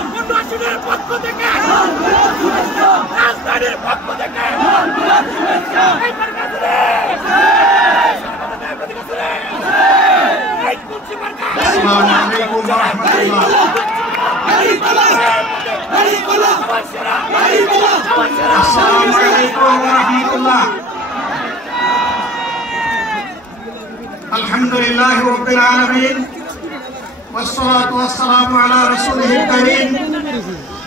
উন্নয়নের পক্ষ থেকে রাজধানীর পক্ষ থেকে আসসালামু আলাইকুম ওয়া রাহমাতুল্লাহ। আসসালামু আলাইকুম ওয়া রাহমাতুল্লাহ। আলহামদুলিল্লাহি রাব্বিল আলামিন والصلاة والسلام على رسوله الكريم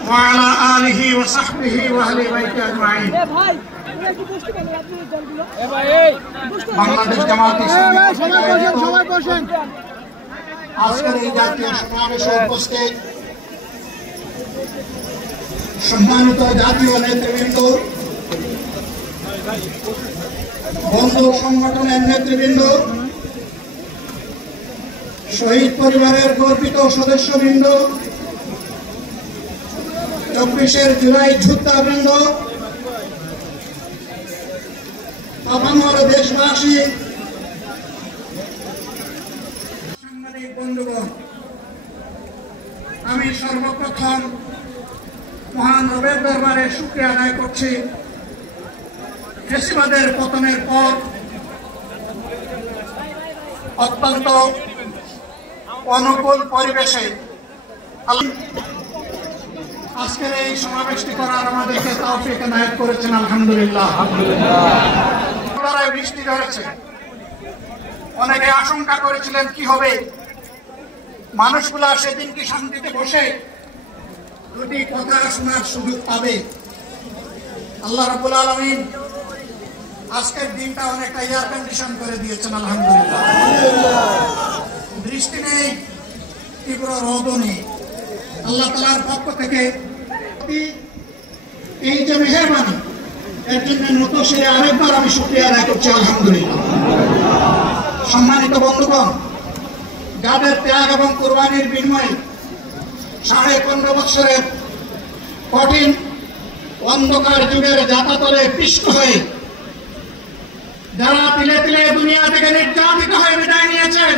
وعلى آله وصحبه وأهل بيته أجمعين। বাংলাদেশ জামাত ইসলামী আজকের এই জাতীয় সমাবেশে উপস্থিত সম্মানিত জাতীয় নেতৃবৃন্দ, বন্ধু সংগঠনের নেতৃবৃন্দ, শহীদ পরিবারের গর্বিত সদস্যবৃন্দ, 24 জুলাই যোদ্ধাবৃন্দ, আপামর দেশবাসী, সাংবাদিক বন্ধুগণ, আমি সর্বপ্রথম মহান রবের দরবারে শুকরিয়া আদায় করছি। ফ্যাসিবাদের পতনের পর অত্যন্ত অনুকূল পরিবেশে আজকের এই সমাবেশটি করার আমাদেরকে তৌফিক এনায়েত করেছেন, আলহামদুলিল্লাহ। বৃষ্টি ধরেছে, অনেকে আশঙ্কা করেছিলেন কি হবে, মানুষগুলা সেদিন কি শান্তিতে বসে দুটি কথা শোনার সুযোগ পাবে। আল্লাহ রাব্বুল আলামিন আজকের দিনটা অনেকটা এয়ার কন্ডিশন করে দিয়েছেন, আলহামদুলিল্লাহ। বৃষ্টি নেই, তীব্র রোদও নেই। আল্লাহ তাআলার পক্ষ থেকে এই যে মেহেরবানি, এর জন্য নতুন সেরে আরেকবার আমি শুকরিয়া আদায় করছি, আলহামদুলিল্লাহ। সম্মানিত বন্ধুগণ, যাদের ত্যাগ এবং কুরবানির বিনিময়ে 15.5 বছরের কঠিন অন্ধকার যুগের যাতাতলে পিষ্ট হয়ে যারা তিলে তিলে দুনিয়া থেকে নির্যাতিত হয়ে বিদায় নিয়েছেন,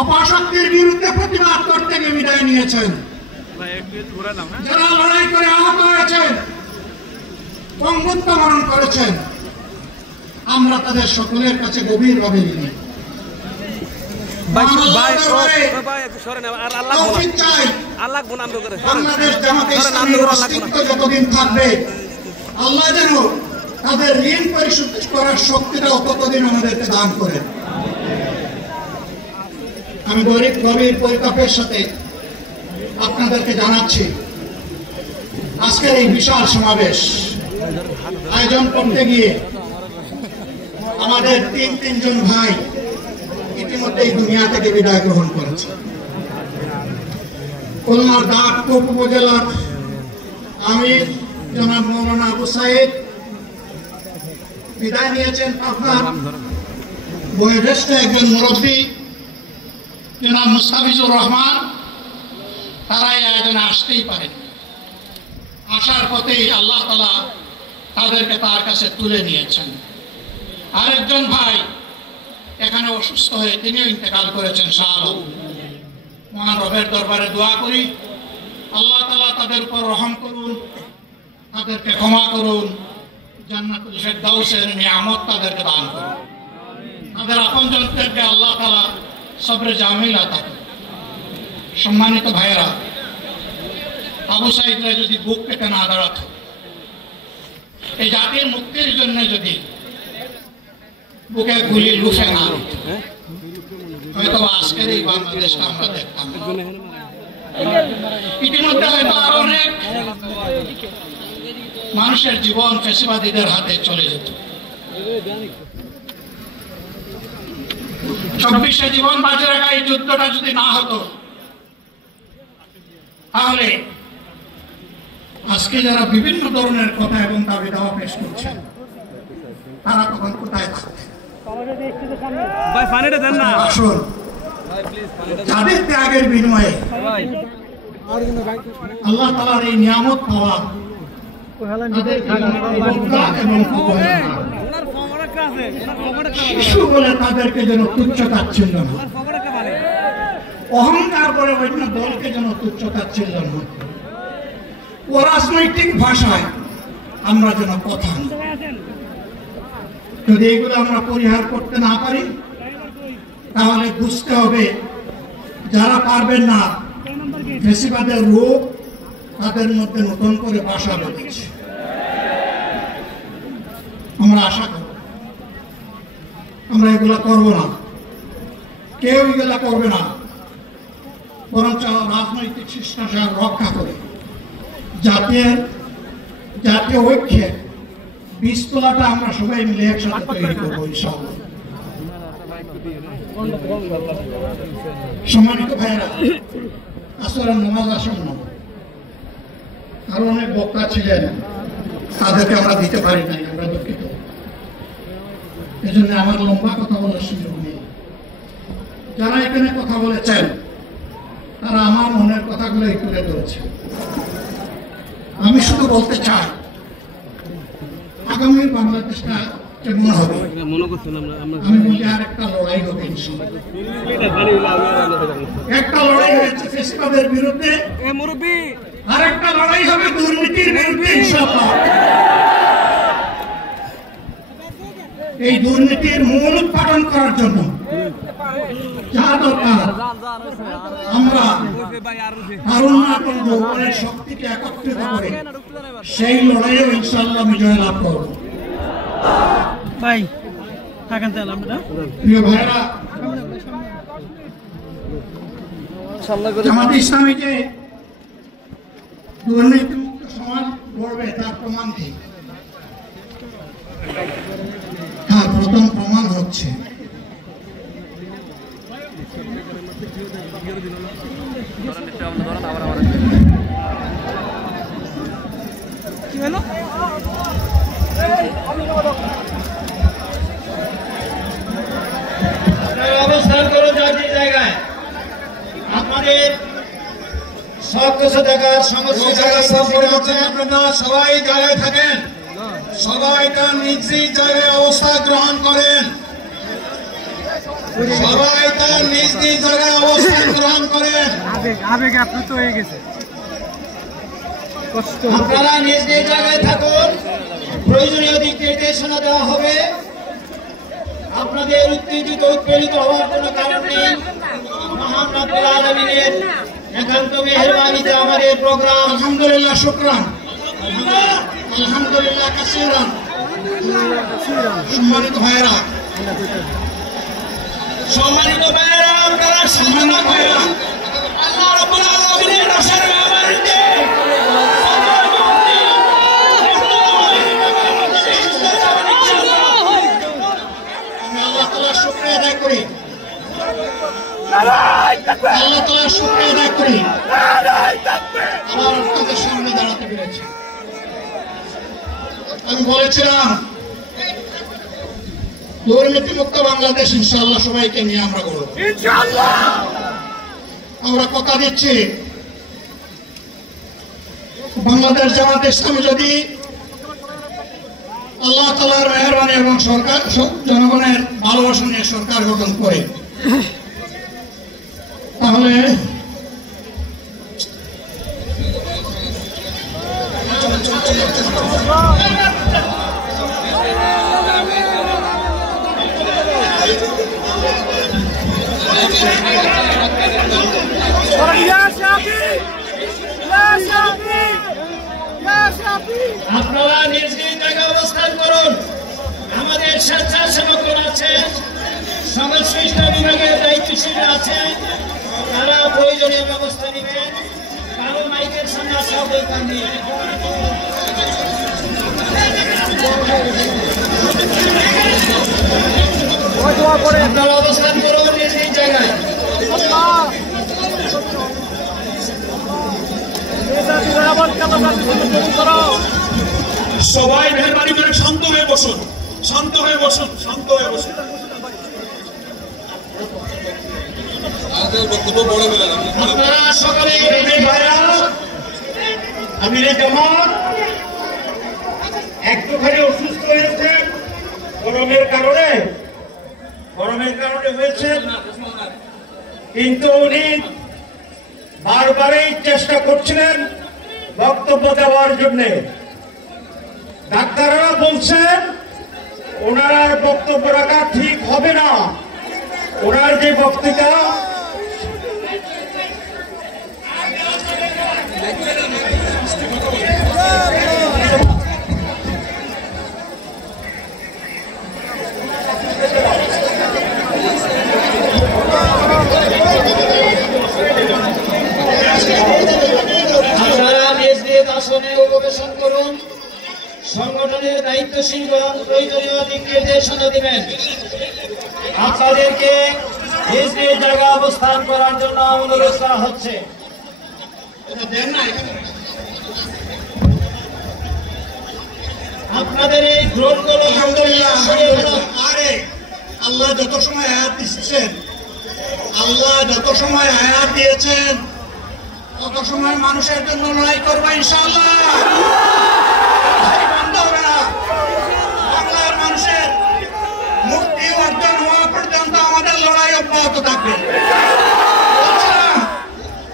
অপশক্তির বিরুদ্ধে প্রতিবাদ করতে গিয়ে বিদায় নিয়েছেন, যারা লড়াই করে আহত হয়েছেন, পঙ্গুত্ব বরণ করেছেন, আমরা তাদের সকলের কাছে গভীরভাবে ঋণী। বাংলাদেশ জামাতে ইসলামীর অস্তিত্ব যতদিন থাকবে, আল্লাহ যেন তাদের ঋণ পরিশোধ করার শক্তিটাও ততদিন আমাদেরকে দান করেন। আমি গভীর পরিতাপের সাথে আপনাদেরকে জানাচ্ছি, আজকের এই বিশাল সমাবেশ আয়োজন করতে গিয়ে আমাদের তিনজন ভাই ইতিমধ্যেই দুনিয়া থেকে বিদায় গ্রহণ করেছে। খুলনার দাঁতকুপ উপজেলার আমির জনাব মৌলানা আবু সাইদ বিদায় নিয়েছেন। আপনার বয়োজ্যেষ্ঠ একজন মুরব্বী জনাব মুস্তাফিজুর রহমান, তারা এই আয়োজনে আসতেই পারেন। আসার পথেই আল্লাহ তাআলা তাদেরকে তার কাছে তুলে নিয়েছেন। আরেকজন ভাই এখানে অসুস্থ হয়ে তিনিও ইন্তেকাল করেছেন, শাহ আলম। মহান রবের দরবারে দোয়া করি, আল্লাহ তাআলা তাদের উপর রহম করুন, তাদেরকে ক্ষমা করুন, জান্নাতুল ফেরদাউসের নিয়ামত তাদেরকে দান করুন, তাদের আপনজনদেরকে আল্লাহ তাআলা সবরে জামিল আতা করুন। সম্মানিত ভাইয়েরা, আবু সাইদরা যদি বুক পেতে না দাঁড়াতো, এই জাতির মুক্তির জন্য যদি বুকে গুলি লুফে না হয়তো আজকের এই বাংলাদেশটা আমরা দেখতাম। ইতিমধ্যে হয়তো আরো অনেক মানুষের জীবন ফ্যাসিবাদীদের হাতে চলে যেত। 24 জীবন বাঁচিয়ে রাখা এই যুদ্ধটা যদি না হতো, তাহলে আজকে যারা বিভিন্ন ধরনের কথা এবং দাবি দাওয়া পেশ করছে, তারা তখন কোথায় থাকতেন? আসল যাদের ত্যাগের বিনিময়ে আল্লাহ তাআলার এই নিয়ামত পাওয়া, শিশু বলে তাদেরকে যেন তুচ্ছ তাচ্ছিল্য না, অহংকার করে অন্য দলকে যেন তুচ্ছতাচ্ছিল্য না ও রাজনৈতিক ভাষায় আমরা যেন কথা না। যদি এগুলো আমরা পরিহার করতে না পারি তাহলে বুঝতে হবে যারা পারবেন না ফ্যাসিবাদের রূপ তাদের মধ্যে নতুন করে বাসা বেঁধেছে। আমরা আশা করব আমরা এগুলা করব না, কেউ এগুলা করবে না, বরঞ্চ রাজনৈতিক শিষ্টাচার রক্ষা করে জাতীয় ঐক্যের বীজতলাটা আমরা সবাই মিলে একসাথে তৈরি করবো ইনশাআল্লাহ। সম্মানিত ভাইয়েরা, আসলে নামাজ আসন্ন আরো অনেক বক্তা ছিলেন, তাদেরকে আমরা দিতে পারি নাই, আমরা দুঃখিত। এই জন্য আমার লম্বা কথা বলার সুযোগ নেই। যারা এখানে কথা বলেছেন তারা আমার মনের কথাগুলো তুলে ধরেছে। আমি শুধু বলতে চাই আগামী বাংলাদেশটা কেমন হবে। আমি বলি আর একটা লড়াই হবে, একটা লড়াই হয়েছে ফ্যাসিবাদের বিরুদ্ধে, আর একটা লড়াই হবে দুর্নীতির বিরুদ্ধে ইনশাআল্লাহ। এই দুর্নীতির মূল উৎপাদন করার জন্য যা দরকার আমরা যৌবনের শক্তিকে একত্রিত করে সেই লড়াইয়েও ইনশাআল্লাহ বিজয় লাভ করব। প্রিয় ভাইরা, জামাতে ইসলামী যে দুর্নীতিমুক্ত সমাজ গড়বে তার প্রমাণ কি? তার প্রথম প্রমাণ হচ্ছে কি হলো অবস্থান করো জাতির জায়গায়। আপনাদের সব কিছু দেখার সমস্যা সবাই জায়গায় থাকেন, সবাই তার নিজ নিজ জায়গায় অবস্থান গ্রহণ করেন, সবাই তার নিজ নিজ জায়গায় অবস্থান গ্রহণ করেন। আবেগে আপ্লুত হয়ে গেছে। আপনারা নিজ নিজ জায়গায় থাকুন, প্রয়োজনীয় দিক নির্দেশনা দেওয়া হবে। আপনাদের উত্তেজিত উৎপীড়িত হওয়ার কোনো কারণ নেই। মহান রব্বুল আলামিনের একান্ত মেহেরবানিতে আমাদের প্রোগ্রাম আলহামদুলিল্লাহ শুকরান আলহামদুলিল্লাহ কাসীরান। সম্মানিত ভাইয়েরা, আপনারা সম্মানিত ভাইয়েরা, আল্লাহ রাব্বুল আলামিনের আশার মেহমানকে আল্লাহ তাআলার শুকরিয়া আদায় করি, আল্লাহ তাআলার শুকরিয়া আদায় করি আমার আপনাদের সামনে দাঁড়াতে পেরেছি। আমি বলেছিলাম দুর্নীতিমুক্ত বাংলাদেশ ইনশাআল্লাহ সবাইকে নিয়ে আমরা গড়ব ইনশাআল্লাহ। আমরা কথা দিচ্ছি বাংলাদেশ জামাতে ইসলামী যদি আল্লাহ তাআলার মেহেরবানি এবং সরকার জনগণের ভালোবাসা নিয়ে সরকার গঠন করে তাহলে আপনারা নিজ নিজ জায়গায় অবস্থান করুন। আমাদের স্বেচ্ছাসেবকগণ আছেন, সংশ্লিষ্ট বিভাগের দায়িত্বশীল আছেন, তারা প্রয়োজনীয় ব্যবস্থা নেবেন। কারো মাইকের সামনে আসা দরকার নেই। আপনারা অবস্থান করুন নিজ নিজ জায়গায়। সবাই মেহরবানি করে শান্ত হয়ে বসুন, শান্ত হয়ে বসুন, শান্ত হয়ে বসুন। আপনারা সকলে আমিরে জামাত একটুখানি অসুস্থ হয়েছে গরমের কারণে হয়েছে, কিন্তু উনি বারবারই চেষ্টা করছিলেন বক্তব্য দেওয়ার জন্য। ডাক্তাররা বলছেন ওনার আর বক্তব্য রাখা ঠিক হবে না। ওনার যে বক্তৃতা আসনে উপবেশন করুন। সংগঠনের দায়িত্বশীল এবং প্রয়োজনীয় দিক নির্দেশনা দিবেন। আপনাদেরকে নিজ নিজ জায়গায় অবস্থান করার জন্য অনুরোধ করা হচ্ছে। আপনাদের এই গ্রহণগুলো আরে আল্লাহ যত সময় আয়াত দিচ্ছেন, আল্লাহ যত সময় আয়াত দিয়েছেন তত সময় মানুষের জন্য লড়াই করবো ইনশাআল্লাহ। বন্ধ হবে না। বাংলার মানুষের মুক্তি অর্জন হওয়া পর্যন্ত আমাদের লড়াই অব্যাহত থাকবে।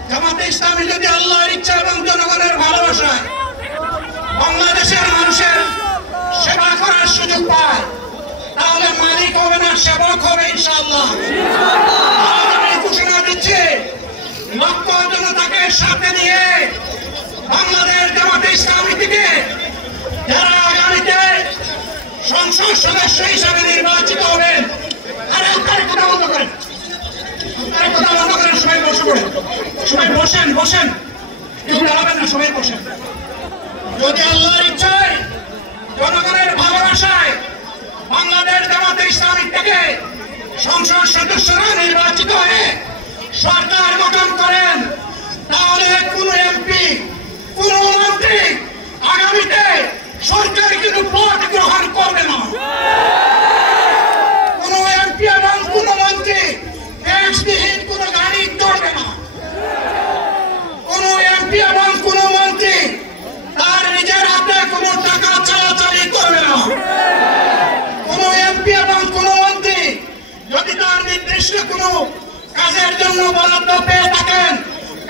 জামাতে ইসলামী যদি আল্লাহর ইচ্ছা এবং জনগণের ভালোবাসায় বাংলাদেশের মানুষের সেবা করার সুযোগ পায়, তাহলে মালিক হবে না, সেবক হবে ইনশাআল্লাহ। আমি ঘোষণা দিচ্ছি, লক্ষ জনতাকে সাথে নিয়ে বাংলাদেশ জামাতে ইসলামী থেকে যারা আগামীতে সংসদ সদস্য হিসাবে নির্বাচিত হবেন, আরে আপনার কথা বন্ধ করেন, আপনার কথা বন্ধ করেন, সবাই বসে পড়েন, সবাই বসেন, বসেন, কেউ দাঁড়াবেন না, সবাই বসেন। যদি আল্লাহর ইচ্ছায় জনগণের ভালোবাসায় বাংলাদেশ জামাতে ইসলামী থেকে সংসদ সদস্যরা নির্বাচিত হয়ে সরকার গঠন করেন, তাহলে কোন এমপি, কোন মন্ত্রী আগামীতে সরকারি কিন্তু ভোট গ্রহণ করবে না। কোন এমপি এবং কোন মন্ত্রী ট্যাক্সবিহীন কোন গাড়ি চড়বে না। কোন এমপি এবং কোন মন্ত্রী তার নিজের হাতে কোন টাকা চালাচালি করবে না। কোন এমপি এবং কোন মন্ত্রী যদি তার নির্দিষ্ট কোন কাজের জন্য বরাদ্দ পেয়ে থাকেন,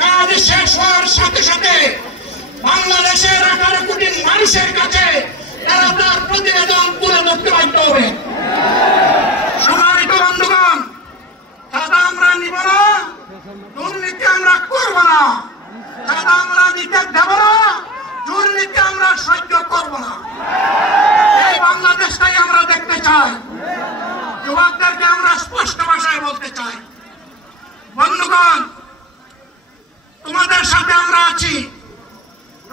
কাজ শেষ হওয়ার সাথে সাথে বাংলাদেশের 18 কোটি মানুষের কাছে তারা তার প্রতিবেদন তুলে ধরতে বাধ্য হবে। সম্মানিত বন্ধুগণ, চাঁদা আমরা নিব না, দুর্নীতি আমরা করব না, চাঁদা আমরা নিতে দেব না, দুর্নীতি আমরা সহ্য করব না। এই বাংলাদেশটাই আমরা দেখতে চাই। যুবকদেরকে আমরা স্পষ্ট ভাষায় বলতে চাই, বন্ধুগণ, তোমাদের সাথে আমরা আছি।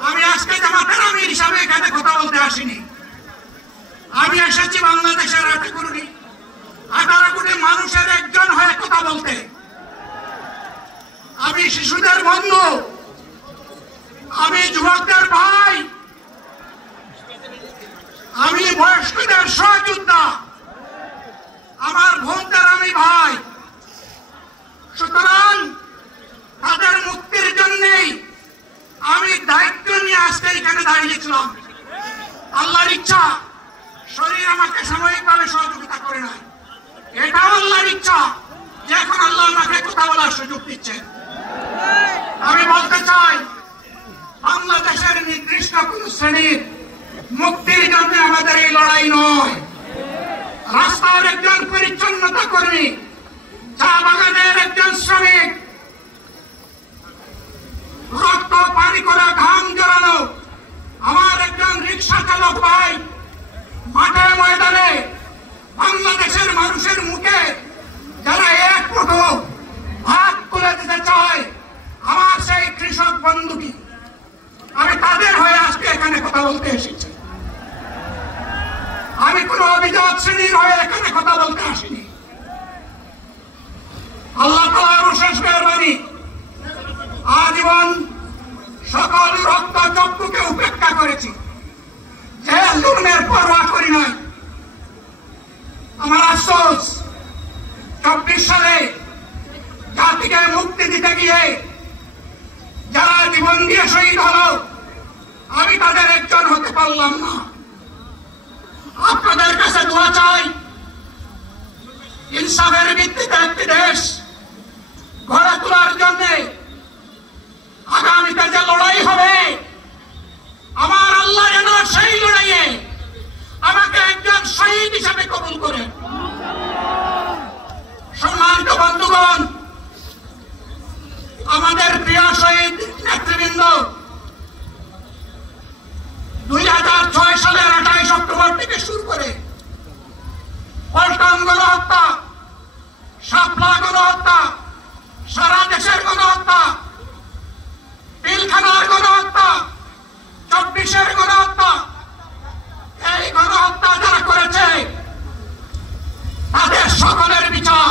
আমি আজকে জামাতের আমির হিসাবে এখানে কথা বলতে আসিনি। আমি এসেছি বাংলাদেশের 18 কোটি মানুষের একজন হয়ে কথা বলতে। আমি শিশুদের বন্ধু, আমি যুবকদের ভাই, আমি বয়স্কদের সহযোদ্ধা, আমার বোনদের আমি ভাই। সুতরাং তাদের মুক্তির জন্যই আমি দায়িত্ব নিয়ে আজকে এখানে দাঁড়িয়েছিলাম। আল্লাহর ইচ্ছা শরীর আমাকে সাময়িকভাবে সহযোগিতা করে নাই, এটাও আল্লাহর ইচ্ছা যে এখন আল্লাহ আমাকে কথা বলার সুযোগ দিচ্ছে। আমি বলতে চাই, বাংলাদেশের নির্দিষ্ট কোন শ্রেণীর মুক্তির জন্য আমাদের এই লড়াই নয়। রাস্তার একজন পরিচ্ছন্নতা কর্মী, চা বাগানের একজন শ্রমিক, রক্ত পানি করে ঘাম জড়ানো আমার একজন রিক্সা চালক ভাই মাঠে ময়দানে বাংলাদেশের মানুষের মুখে যারা এক মুঠো ভাত তুলে দিতে চায়, আমার সেই কৃষক বন্ধুটি, আমি তাদের হয়ে আজকে এখানে কথা বলতে এসেছি। আমি কোন অভিজাত শ্রেণীর হয়ে এখানে কথা বলতে আসিনি। আল্লাহ তাআলার অশেষ মেহেরবানি, আজীবন সকল রক্ত চক্ষুকে উপেক্ষা করেছি, যে জুলুমের পরোয়া করি নাই। আমার আফসোস, 24 সালে জাতিকে মুক্তি দিতে গিয়ে যারা জীবন দিয়ে শহীদ হলো, আমি তাদের একজন হতে পারলাম না। আপনাদের কাছে দোয়া চাই, ইনসাফের ভিত্তিতে একটি দেশ গড়ে তোলার জন্য আগামীতে যে লড়াই হবে, আমার আল্লাহ যেন সেই লড়াইয়ে আমাকে একজন শহীদ হিসাবে কবুল করেন। সম্মানিত বন্ধুগণ, আমাদের প্রিয় শহীদ নেতৃবৃন্দ 2006 সালের 28 অক্টোবর থেকে শুরু করে পল্টন গণহত্যা, শাপলা গণহত্যা, সারা দেশের গণহত্যা, পিলখানার গণহত্যা, 24-এর গণহত্যা, এই গণহত্যা যারা করেছে তাদের সকলের বিচার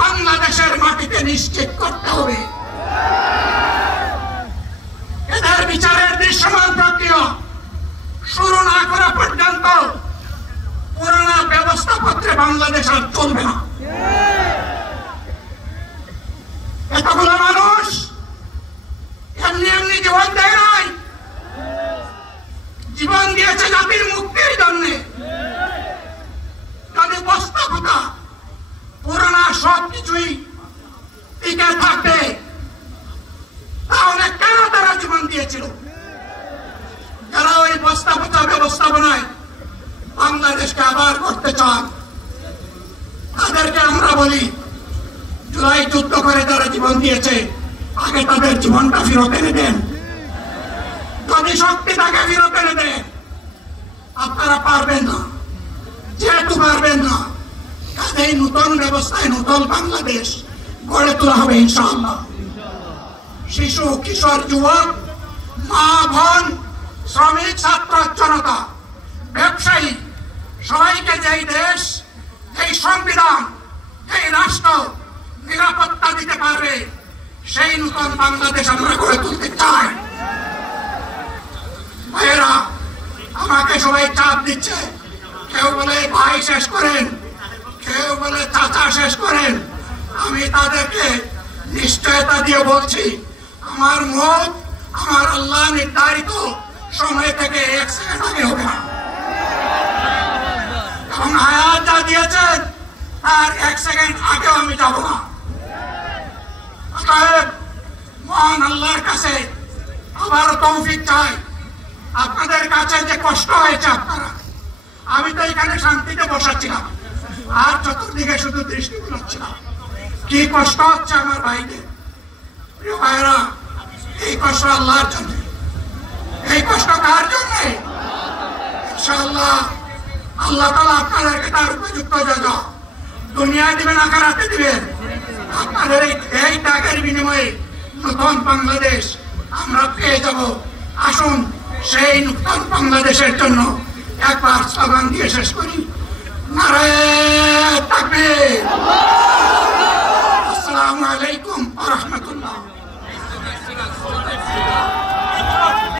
বাংলাদেশের মাটিতে নিশ্চিত করতে হবে। এদের বিচারের দৃশ্যমান প্রক্রিয়া শুরু না করা পর্যন্ত পুরোনো ব্যবস্থাপত্রে বাংলাদেশ আর চলবে না। এতগুলো মানুষ এমনি এমনি জীবন দেয় নাই, জীবন দিয়েছে জাতির মুক্তির জন্য। যদি বাস্তবতা পুরোনো সব কিছুই টিকে থাকবে, তাহলে কেন তারা জীবন দিয়েছিল? যারা ওই ব্যবস্থাপনায় বাংলাদেশকে আবার করতে চান, তাদেরকে আমরা বলি, জুলাই যুদ্ধ করে যারা জীবন দিয়েছে, আগে তাদের জীবনটা ফেরত এনে দেন। যদি শক্তি তাকে ফেরত এনে দেন, আপনারা পারবেন না। যেহেতু পারবেন না, কাজেই নতুন ব্যবস্থায় নতুন বাংলাদেশ গড়ে তোলা হবে ইনশাআল্লাহ। শিশু, কিশোর, যুবক, মা, বোন, শ্রমিক, ছাত্র, জনতা, ব্যবসায়ী, সবাইকে যেই দেশ, এই সংবিধান, এই রাষ্ট্র নিরাপত্তা দিতে পারবে, সেই নতুন বাংলাদেশ আমরা গড়ে তুলতে চাই। ভাইয়েরা, আমাকে সবাই চাপ দিচ্ছে, কেউ বলে ভাই শেষ করেন, কেউ বলে চাচা শেষ করেন। আমি তাদেরকে নিশ্চয়তা দিয়ে বলছি, আমার মত আমার আল্লাহ নির্ধারিত সময় থেকে 1 সেকেন্ড আগে হবে না, এবং হায়াত যা দিয়েছেন তার 1 সেকেন্ড আগেও আমি যাব না। অতএব মহান আল্লাহর কাছে আবার তৌফিক চাই। আপনাদের কাছে যে কষ্ট হয়েছে আপনারা, আমি তো এখানে শান্তিতে বসাচ্ছিলাম, আর চতুর্দিকে শুধু দৃষ্টি বুলাচ্ছিলাম। কি কষ্ট হচ্ছে আমার ভাইদের। প্রিয় ভাইরা, এই কষ্ট আল্লাহর জন্য। এই কষ্ট কার জন্য? ইনশাআল্লাহ আল্লাহ তাআলা আপনাদেরকে তার উপযুক্ত জায়গা দুনিয়ায় দিবেন, আখিরাতে দিবেন। আপনাদের এই ত্যাগের বিনিময়ে নতুন বাংলাদেশ আমরা পেয়ে যাব। আসুন সেই নতুন বাংলাদেশের জন্য একবার স্লোগান দিয়ে শেষ করি। নারায়ে তাকবীর।